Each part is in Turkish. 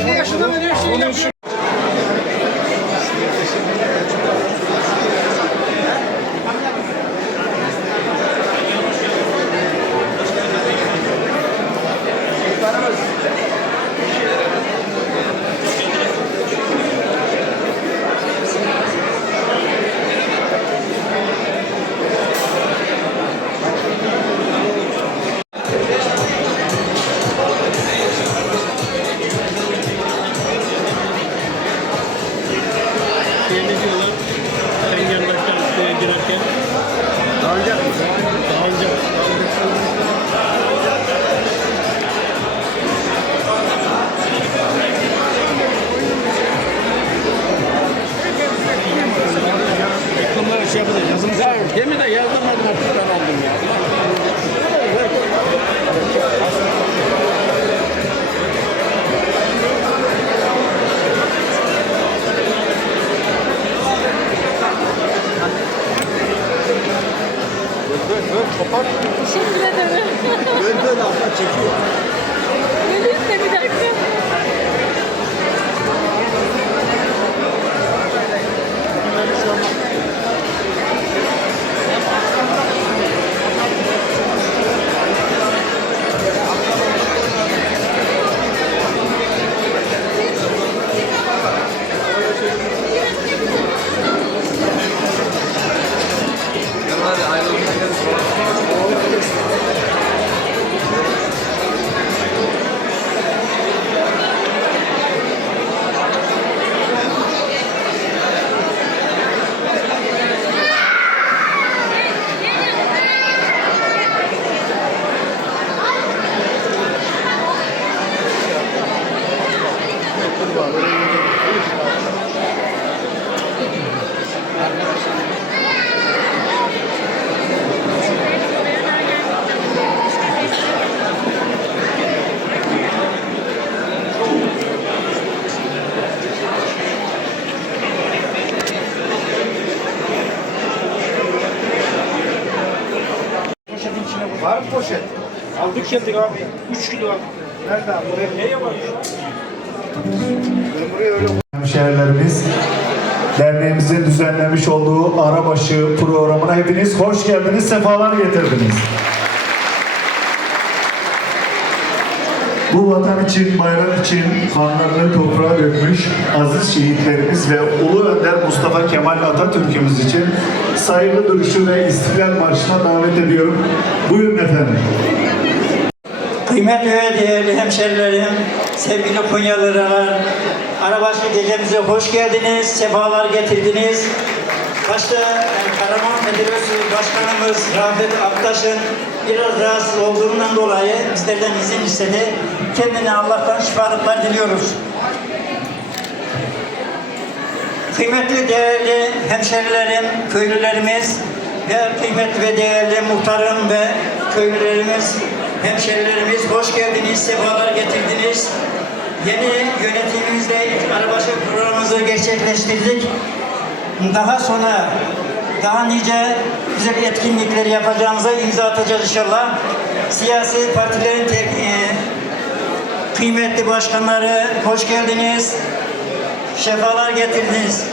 50 yaşından beri her şeyi yapıyor. Geldik abi. 3 kilo aldık. Nerede abi? Buraya Ne yapalım? Ben buraya öyle Hemşehrilerimiz derneğimizin düzenlemiş olduğu Arabaşı programına hepiniz hoş geldiniz, sefalar getirdiniz. Bu vatan için, bayrak için kanlarını toprağa dökmüş aziz şehitlerimiz ve Ulu Önder Mustafa Kemal Atatürk'ümüz için saygı duruşu ve İstiklal Marşı'na davet ediyorum. Buyurun efendim. Kıymetli ve değerli hemşerilerim, sevgili Konyalılar, Arabaşı gecemize hoş geldiniz, sefalar getirdiniz. Başta e, Karaman Medresi Başkanımız Rafet Aktaş'ın biraz rahatsız olduğundan dolayı bizlerden izin istedi. Kendine Allah'tan şifalıklar diliyoruz. Kıymetli değerli hemşerilerim, köylülerimiz ve kıymetli ve değerli muhtarım ve köylülerimiz, hemşerilerimiz hoş geldiniz, sefalar getirdiniz. Yeni yönetimimizle ilk arabaşı programımızı gerçekleştirdik. Daha sonra daha nice güzel etkinlikler yapacağımıza imza atacağız inşallah. Siyasi partilerin tek, e, kıymetli başkanları hoş geldiniz. Şefalar getirdiniz.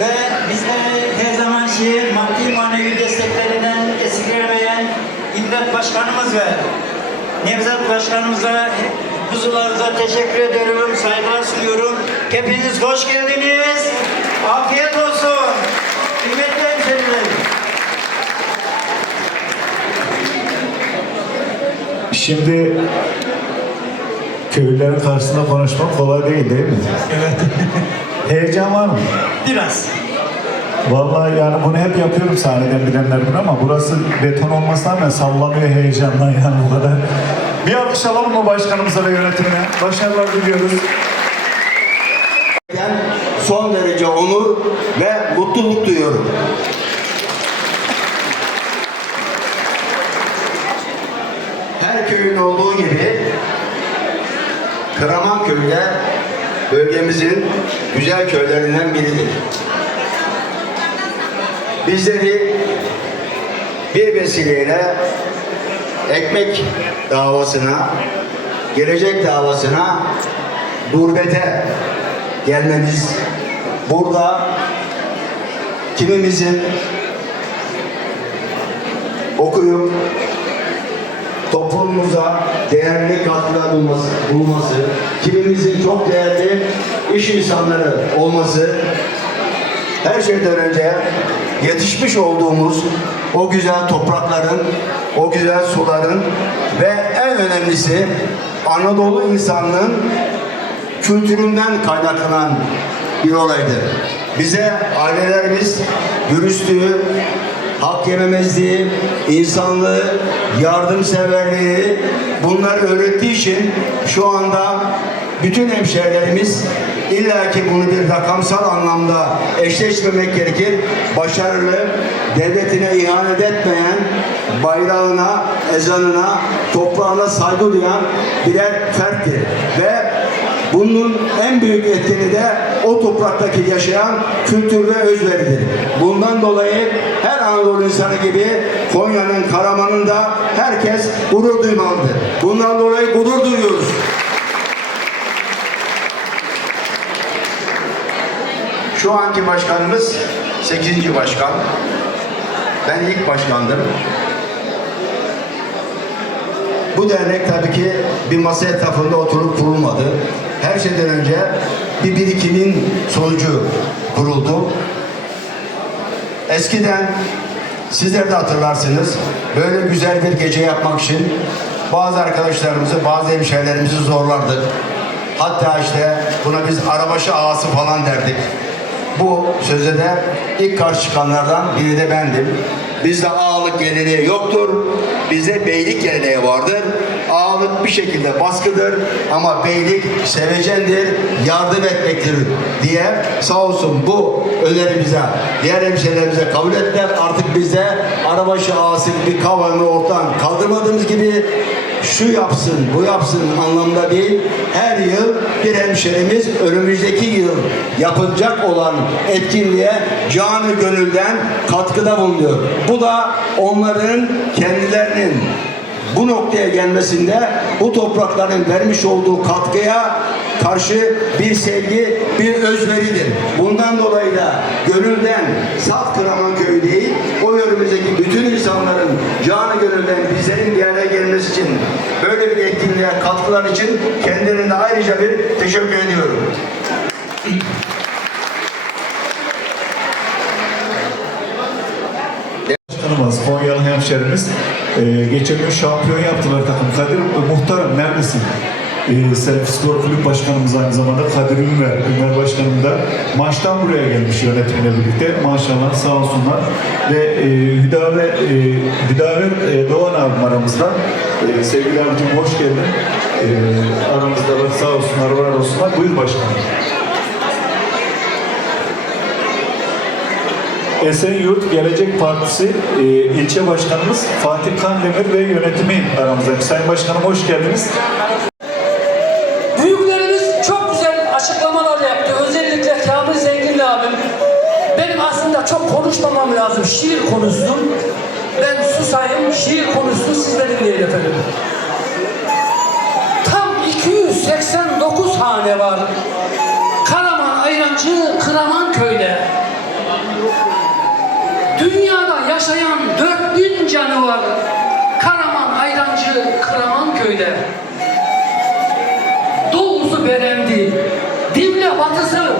Ve bizleri her zaman şey maddi manevi esirgemeyen İmdat Başkanımız ve Nevzat Başkanımıza huzurlarınıza teşekkür ediyorum, saygılar sunuyorum. Hepiniz hoş geldiniz. Afiyet olsun. Kıymetli hemşehrilerim. Şimdi köylülerin karşısında konuşmak kolay değil değil mi? Evet. Heyecan var mı? Biraz. Vallahi yani bunu hep yapıyorum sahneden bilenler bunu ama burası beton olmasına rağmen sallanıyor heyecandan yani bu kadar. Bir alkış alalım mı başkanımıza ve yönetimine? Başarılar diliyoruz. Ben son derece onur ve mutluluk duyuyorum. Her köyün olduğu gibi Karaman köyü de bölgemizin güzel köylerinden biridir. Bizleri bir vesileyle ekmek davasına, gelecek davasına gurbete gelmemiz burada kimimizin okuyup toplumumuza değerli katkıda bulması, bulması, kimimizin çok değerli iş insanları olması, her şeyden önce yetişmiş olduğumuz o güzel toprakların, o güzel suların ve en önemlisi Anadolu insanlığın kültüründen kaynaklanan bir olaydı. Bize ailelerimiz dürüstlüğü, hak yememezliği, insanlığı, yardımseverliği bunları öğrettiği için şu anda bütün hemşehrilerimiz illa ki bunu bir rakamsal anlamda eşleşmemek gerekir. Başarılı, devletine ihanet etmeyen, bayrağına, ezanına, toprağına saygı duyan birer ferttir. Ve bunun en büyük etkeni de o topraktaki yaşayan kültür ve özveridir. Bundan dolayı her Anadolu insanı gibi Konya'nın, Karaman'ın da herkes gurur duymalıdır. Bundan dolayı gurur duyuyoruz. Şu anki başkanımız 8. başkan. Ben ilk başkandım. Bu dernek tabii ki bir masa etrafında oturup kurulmadı. Her şeyden önce bir birikimin sonucu kuruldu. Eskiden sizler de hatırlarsınız böyle güzel bir gece yapmak için bazı arkadaşlarımızı, bazı hemşehrilerimizi zorlardık. Hatta işte buna biz arabaşı ağası falan derdik. Bu sözde de ilk karşı çıkanlardan biri de bendim. Bizde ağalık geleneği yoktur. Bizde beylik geleneği vardır. Ağalık bir şekilde baskıdır ama beylik sevecendir, yardım etmektir diye sağ olsun bu önerimize, diğer hemşehrilerimize kabul ettiler. Artık bizde arabaşı ağası bir kavramı ortadan kaldırmadığımız gibi şu yapsın, bu yapsın anlamda değil. Her yıl bir hemşerimiz önümüzdeki yıl yapılacak olan etkinliğe canı gönülden katkıda bulunuyor. Bu da onların kendilerinin bu noktaya gelmesinde bu toprakların vermiş olduğu katkıya karşı bir sevgi, bir özveridir. Bundan dolayı da gönülden saf Kıraman köyü değil, o yörümüzdeki canı gönülden bizlerin bir araya gelmesi için böyle bir etkinliğe katkılar için kendilerine ayrıca bir teşekkür ediyorum. Başkanımız, Konyalı hemşerimiz e, geçen gün şampiyon yaptılar takım. Kadir e, muhtarım neredesin? E, Spor Kulüp Başkanımız aynı zamanda Kadir Ünver, Ünver Başkanım da maçtan buraya gelmiş yönetimle birlikte. Maşallah sağ olsunlar. Ve e, Hüdaver, e, Hüdaver e, Doğan abim aramızda. E, sevgili abicim hoş geldin. E, aramızda var sağ olsunlar, var olsunlar. Buyur başkanım. Esenyurt Gelecek Partisi e, ilçe başkanımız Fatih Kandemir ve yönetimi aramızda. Sayın Başkanım hoş geldiniz. Konuşmamam lazım. Şiir konuşsun. Ben susayım, şiir konuşsun, siz de dinleyin efendim. Tam 289 hane var. Karaman Ayrancı Kıraman köyde. Dünyada yaşayan 4000 canı var. Karaman Ayrancı Kıraman köyde. Doğusu Berendi, Dimle batısı,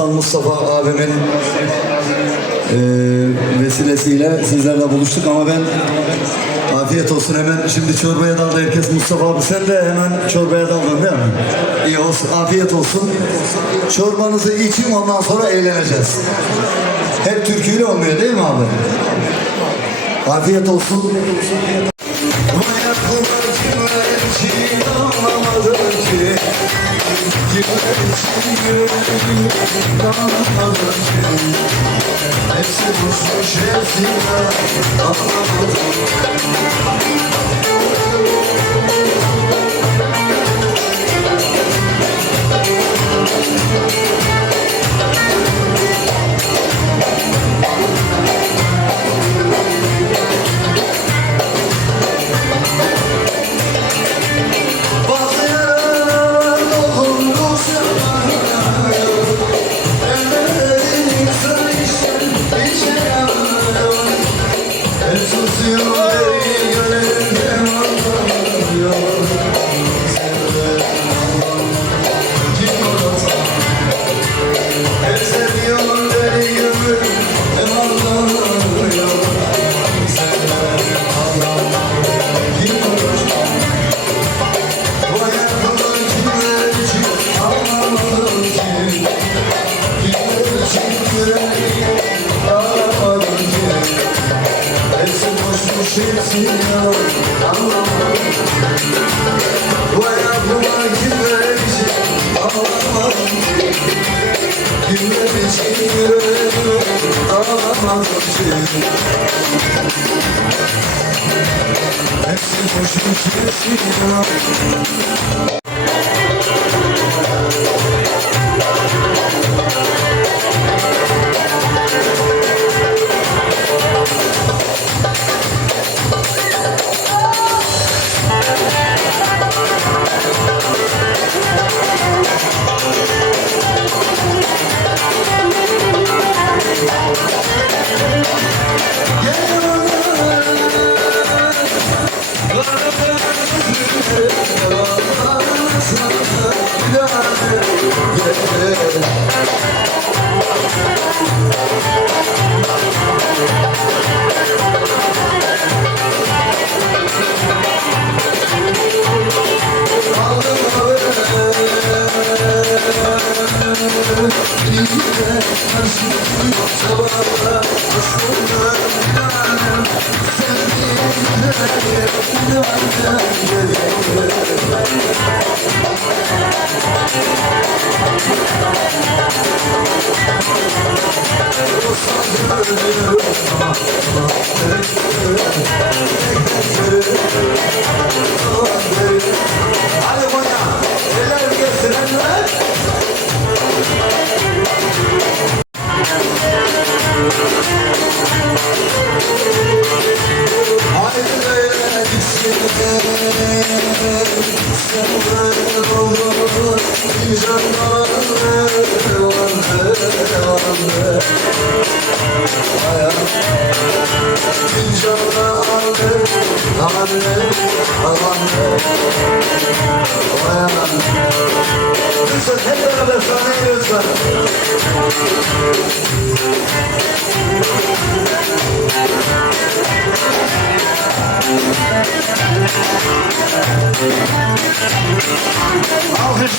Aslan Mustafa abimin e, vesilesiyle sizlerle buluştuk ama ben afiyet olsun hemen şimdi çorbaya daldı herkes Mustafa abi sen de hemen çorbaya daldın değil mi? İyi olsun afiyet olsun. Çorbanızı için ondan sonra eğleneceğiz. Hep türküyle olmuyor değil mi abi? Afiyet olsun. Hepsi boşmuş hepsi Bazı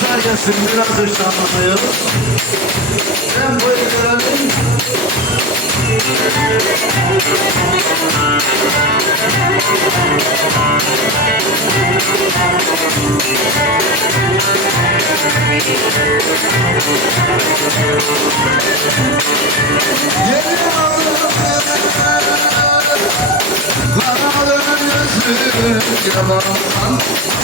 Alkışlar gelsin biraz ışınlanmayalım. Tempoyu görelim. Yeni Kanaların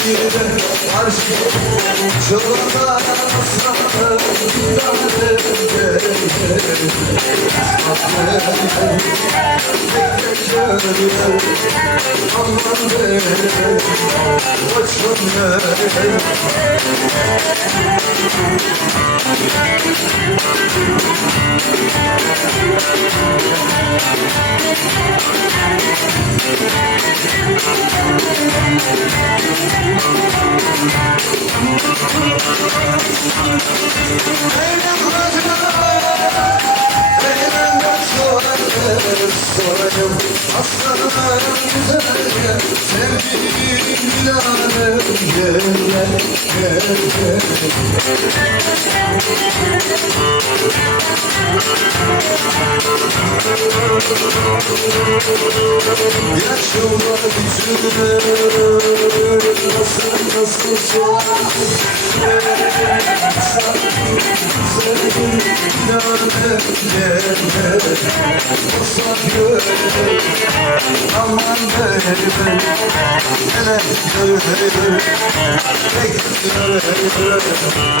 Sana gel gel gel Aldım haberlerden Karşı çolada sana Aman benim Hey, benim Sorayım aslanım güzel Sevdiğim bilalem gel gel gel gel Yaşımda yüzüne nasıl nasıl gel Olsa gönlüm aman benim Evet gönlüm Pek gönlüm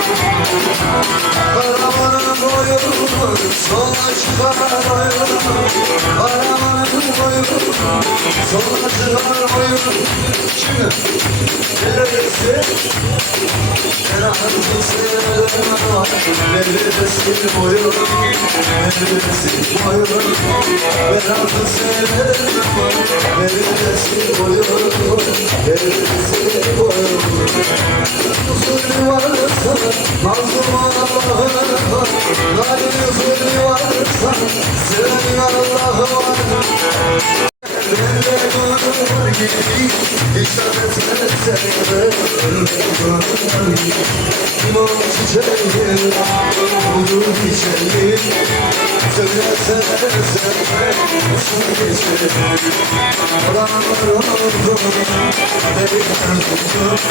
Karamanın boyu sola çıkar oyun Karamanın boyu sola çıkar oyun Şimdi neresi? Neresi sevdem Neresi boyu Neresi boyu Neresi sevdem Neresi boyu Neresi boyu Huzur varsa mazlum Allah'ım Nail huzur varsa seven Allah'ım Ben de gönül gibi işaret etsene Limon çiçeği Budur çiçeği Söylesene sen Nasıl geçer Olanlar oldu Delikanlı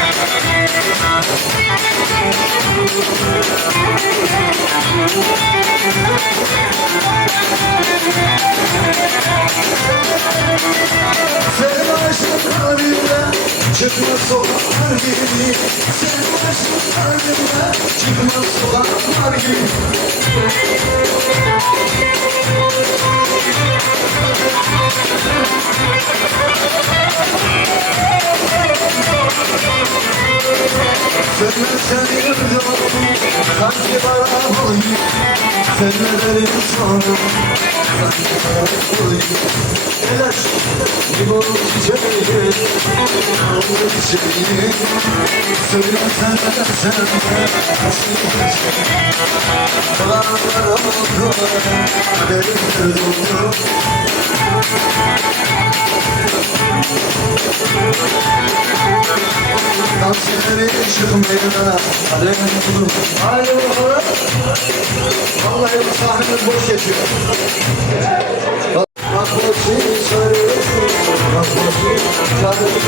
bana Nereye uçuyor Sen aşık kalbimden çıkma sokaklar gibi Sen aşık kalbimden çıkma sokaklar gibi Sönmezsen yıldım sanki bana sana Telaş limon çiçeği Limon çiçeği Söylesen de sen Dağlar oldu Derin doldu Tavsiyeleri çıkmaya Alem oldu Haydi bakalım Vallahi bu sahnemiz boş geçiyor. Bak bakayım çaresi, bak bakayım çaresi,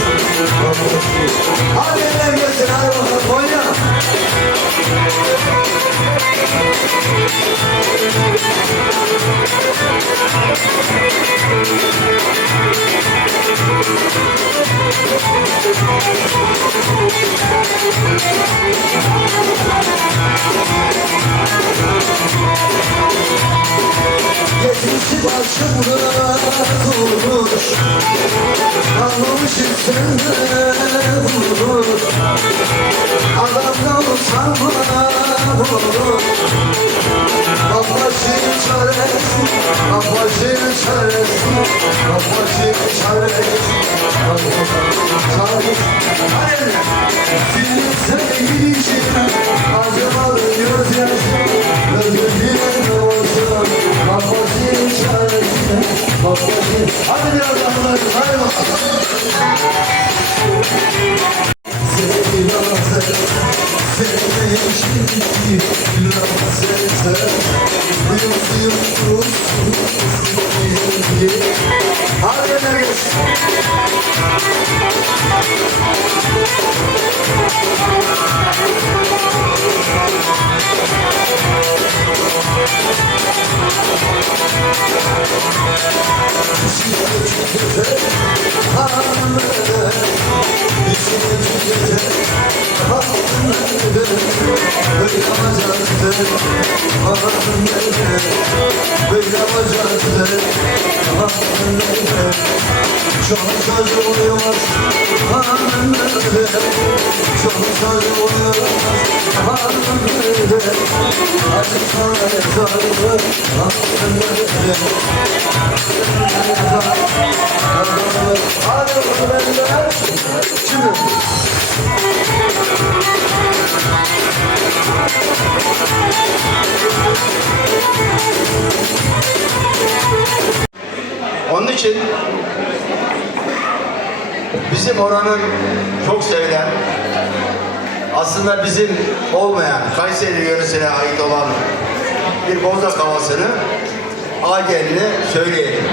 bak bakayım. Hadi eller gelsin, hadi bakalım oyna. I'm sorry. Geçmişi başımda kurmuş Kalmamışım sende vurur Adamdan utanma vurur Apaçın çaresi, apaçın çaresi Apaçın çaresi, apaçın çaresi Senin sevgili için acımalı gözyaşı Öldürdüğün olsun apaçın Hadi biraz daha hadi bakalım için bizim oranın çok sevilen aslında bizim olmayan Kayseri yöresine ait olan bir bozak havasını Agen'le söyleyelim.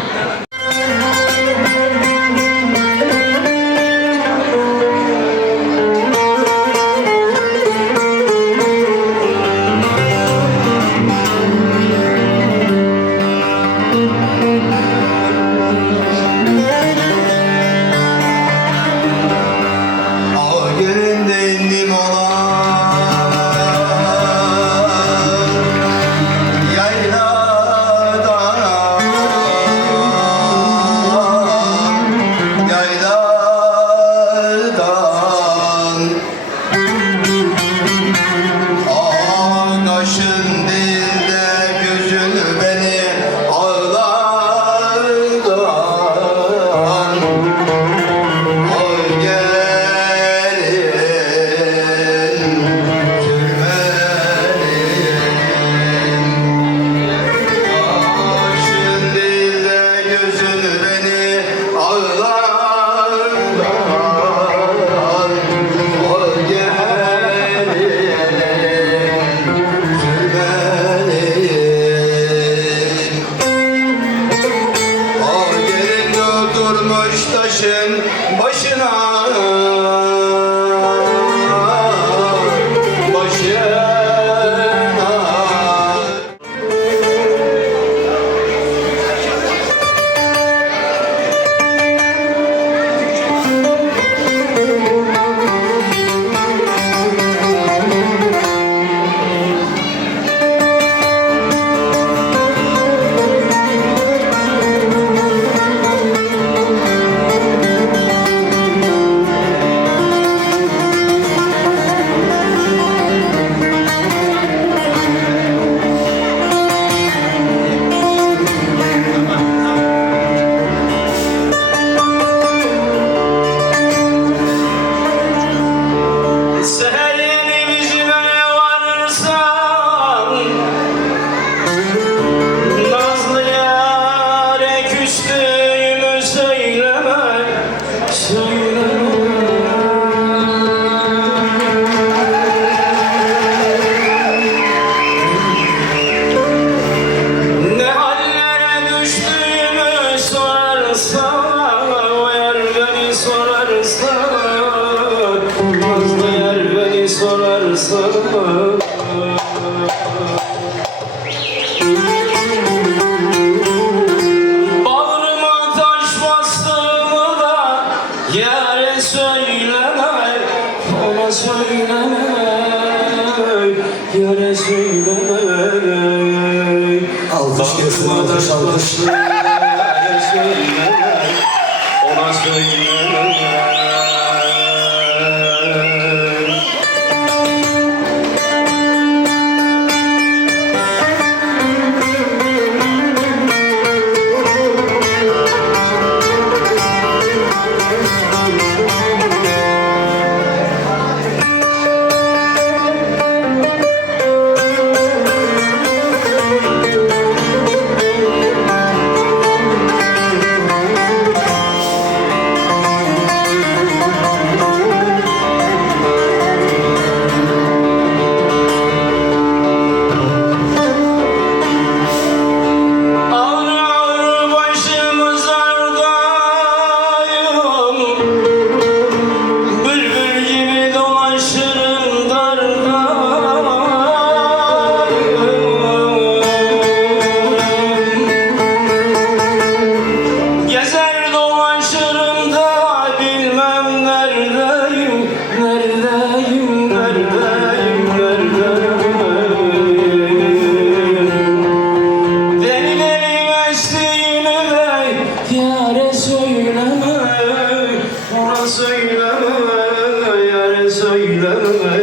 Söyleme, yâre söyleme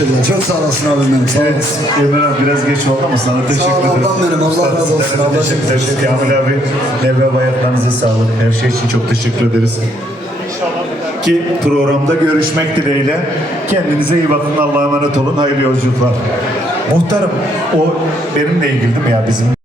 teşekkürler. Çok sağ olasın abim benim. Sağ olasın. Emre abi biraz geç oldu ama sana teşekkür ol ederim. ablam benim, Allah razı olsun. Sizlere de Allah Teşekkür razı ederiz. Kamil abi, Nevve bayatlarınıza sağlık. Her şey için çok teşekkür ederiz. Ki programda görüşmek dileğiyle. Kendinize iyi bakın. Allah'a emanet olun. Hayırlı yolculuklar. Muhtarım, o benimle ilgili değil mi ya bizim?